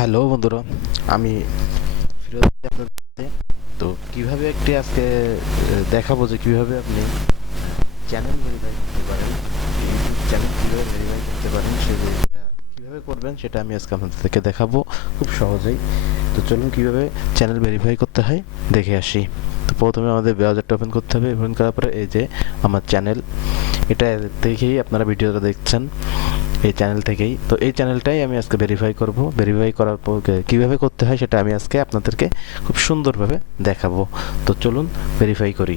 Hello বন্ধুরা, আমি ফিরোজ আপনাদের সাথে। তো কিভাবে একটি আজকে দেখাবো যে কিভাবে আপনি চ্যানেল ভেরিফাই করতে পারেন, ইউটিউব চ্যানেল কিভাবে ভেরিফাই করতে পারেন সেটা কিভাবে করবেন সেটা আমি আজকে আপনাদেরকে দেখাবো খুব সহজেই। তো চলুন কিভাবে চ্যানেল ভেরিফাই করতে হয় দেখে আসি। তো প্রথমে আমাদের ব্রাউজারটা ওপেন করতে হবে। ওপেন করার পরে এই যে আমার চ্যানেল, এটা দেখেই আপনারা ভিডিওটা দেখছেন এই চ্যানেল থেকেই। তো এই চ্যানেলটাই আমি আজকে ভেরিফাই করব। ভেরিফাই করার পর কীভাবে করতে হয় সেটা আমি আজকে আপনাদেরকে খুব সুন্দরভাবে দেখাবো। তো চলুন ভেরিফাই করি।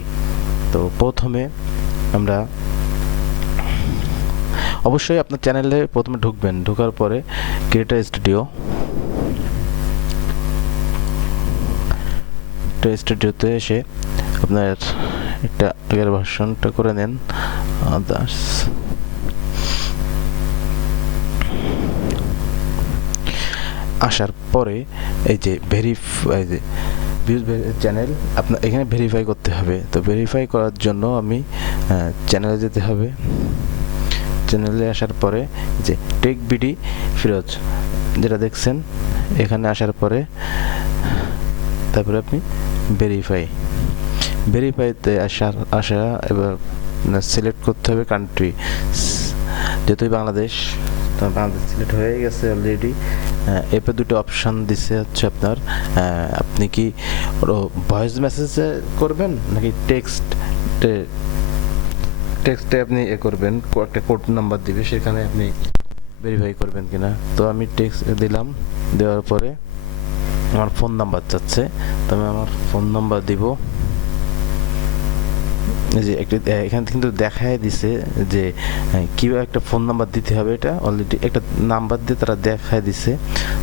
তো প্রথমে আমরা অবশ্যই আপনার চ্যানেলে প্রথমে ঢুকবেন। ঢোকার পরে ক্রিয়েটর স্টুডিওতে এসে আপনার একটা আগের ভার্সনটা করে নেন। আদার্স আসার পরে এই যে চ্যানেল আপনার এখানে ভেরিফাই করতে হবে। তো ভেরিফাই করার জন্য আমি চ্যানেলে যেতে হবে। চ্যানেলে আসার পরে যে টেক বিডি ফিরোজ যেটা দেখছেন, এখানে আসার পরে তারপরে আপনি ভেরিফাইতে আসা এবার সিলেক্ট করতে হবে কান্ট্রি। যেহেতু বাংলাদেশ, তো বাংলাদেশ সিলেক্ট হয়ে গেছে অলরেডি। এরপর দুটো অপশান দিছে হচ্ছে আপনার, আপনি কি ভয়েস মেসেজে করবেন নাকি টেক্সটে আপনি করবেন, একটা কোড নাম্বার দিবে, সেখানে আপনি ভেরিফাই করবেন কিনা। তো আমি টেক্সট দিলাম, দেওয়ার পরে আমার ফোন নাম্বার চাচ্ছে। তো আমি আমার ফোন নাম্বার দিব। যে এখানে কিন্তু দেখায় দিছে যে কীভাবে একটা ফোন নাম্বার দিতে হবে। এটা অলরেডি একটা নাম্বার দিয়ে তারা দেখায় দিছে।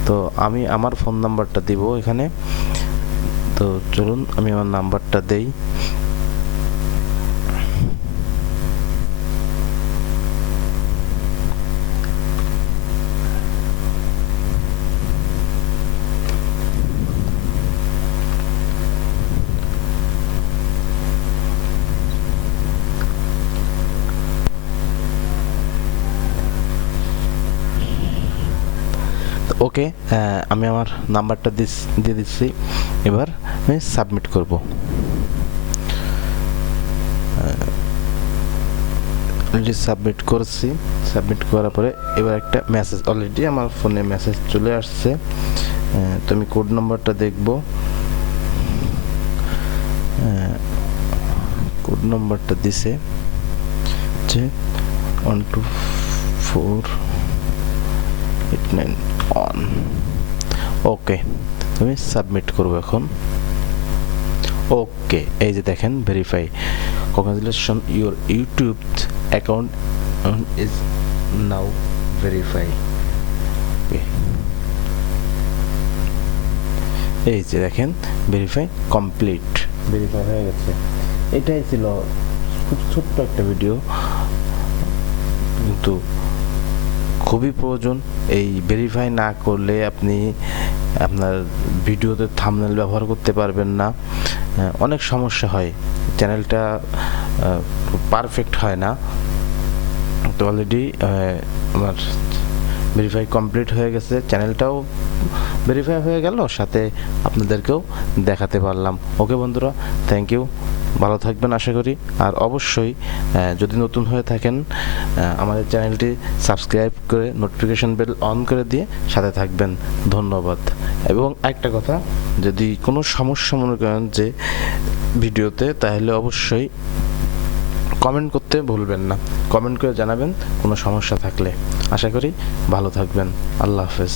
তো আমি আমার ফোন নাম্বারটা দিব এখানে। তো চলুন আমি আমার নাম্বারটা দেই। ওকে, আমি আমার নাম্বারটা দিয়ে দিচ্ছি। এবার আমি সাবমিট করব। অলরেডি সাবমিট করেছি। সাবমিট করার পরে এবার একটা মেসেজ, অলরেডি আমার ফোনে মেসেজ চলে আসছে। তো আমি কোড নাম্বারটা দেখব। কোড নাম্বারটা দিছে যে 124891। ওকে, তুমি সাবমিট করবো এখন। ওকে, এই যে দেখেন verify, congratulation, your YouTube account is now verify. এই যে দেখেন ভেরিফাই কমপ্লিট, ভেরিফাই হয়ে গেছে। এটাই ছিল খুব ছোট্ট একটা ভিডিও, কিন্তু খুবই প্রয়োজন। এই ভেরিফাই না করলে আপনি আপনার ভিডিওতে থাম্বনেল ব্যবহার করতে পারবেন না, অনেক সমস্যা হয়, চ্যানেলটা পারফেক্ট হয় না। তো অলরেডি আমার ভেরিফাই কমপ্লিট হয়ে গেছে, চ্যানেলটাও ভেরিফাই হয়ে গেল, সাথে আপনাদেরকেও দেখাতে পারলাম। ওকে বন্ধুরা, থ্যাংক ইউ, ভালো থাকবেন আশা করি। আর অবশ্যই যদি নতুন হয়ে থাকেন আমাদের চ্যানেলটি সাবস্ক্রাইব করে নোটিফিকেশন বেল অন করে দিয়ে সাথে থাকবেন। ধন্যবাদ। এবং একটা কথা, যদি কোনো সমস্যা মনে করেন যে ভিডিওতে, তাহলে অবশ্যই কমেন্ট করতে ভুলবেন না। কমেন্ট করে জানাবেন কোনো সমস্যা থাকলে। আশা করি ভালো থাকবেন। আল্লাহ হাফেজ।